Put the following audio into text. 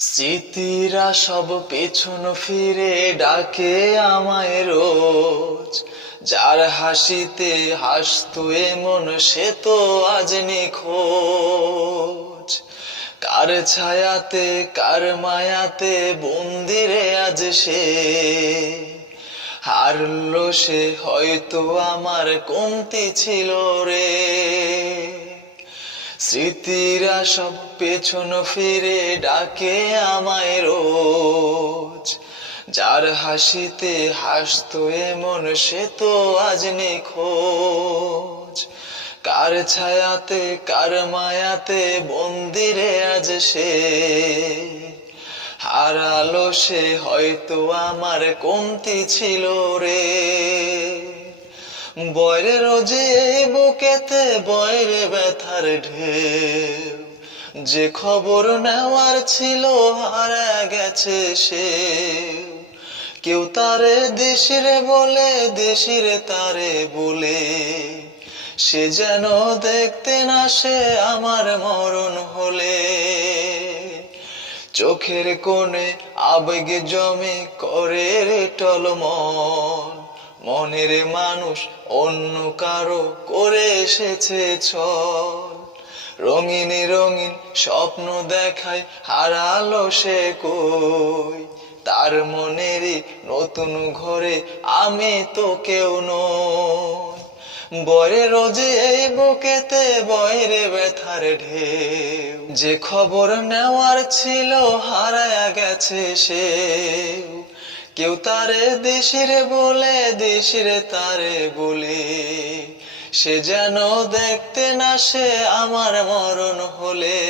স্মৃতিরা সব পেছন ফিরে ডাকে আমায় রোজ। যার হাসিতে হাসতো এমন সে তো আজ নিখোঁজ। কার ছায়াতে কার মায়াতে বন্দিরে আজ সে, হারলো সে হয়তো আমার কমতি ছিল রে। স্মৃতিরা সব পেছন ফিরে ডাকে আমায় রোজ। যার হাসিতে হাসতো এমন সে তো আজ নিখোঁজ। কার ছায়াতে কার মায়াতে বন্দিরে আজ সে, হারালো সে হয়তো আমার কমতি ছিল রে। বয়রে রোজে এই বুকেতে বয়রে ব্যথার ঢেউ, যে খবর নেওয়ার ছিল হারা গেছে সে। কেউ তারে দেশিরে বলে দেশিরে তারে বলে, সে যেন দেখতে না সে আমার মরণ হলে। চোখের কোণে আবেগে জমে করে রে টলমল, মনের মানুষ অন্য কারো করে এসেছে ছল। রঙিন রঙিন স্বপ্ন দেখায় হারালো সে কই, তার মনেরই নতুন ঘরে আমি তো কেউ নই। বরে রোজে এই বুকেতে বয়রে ব্যথার ঢেউ, যে খবর নেওয়ার ছিল হারায়া গেছে সে। কেউ তারে দেশিরে বলে দেশিরে তারে বলে, সে যেন দেখতে না সে আমার মরণ হলে।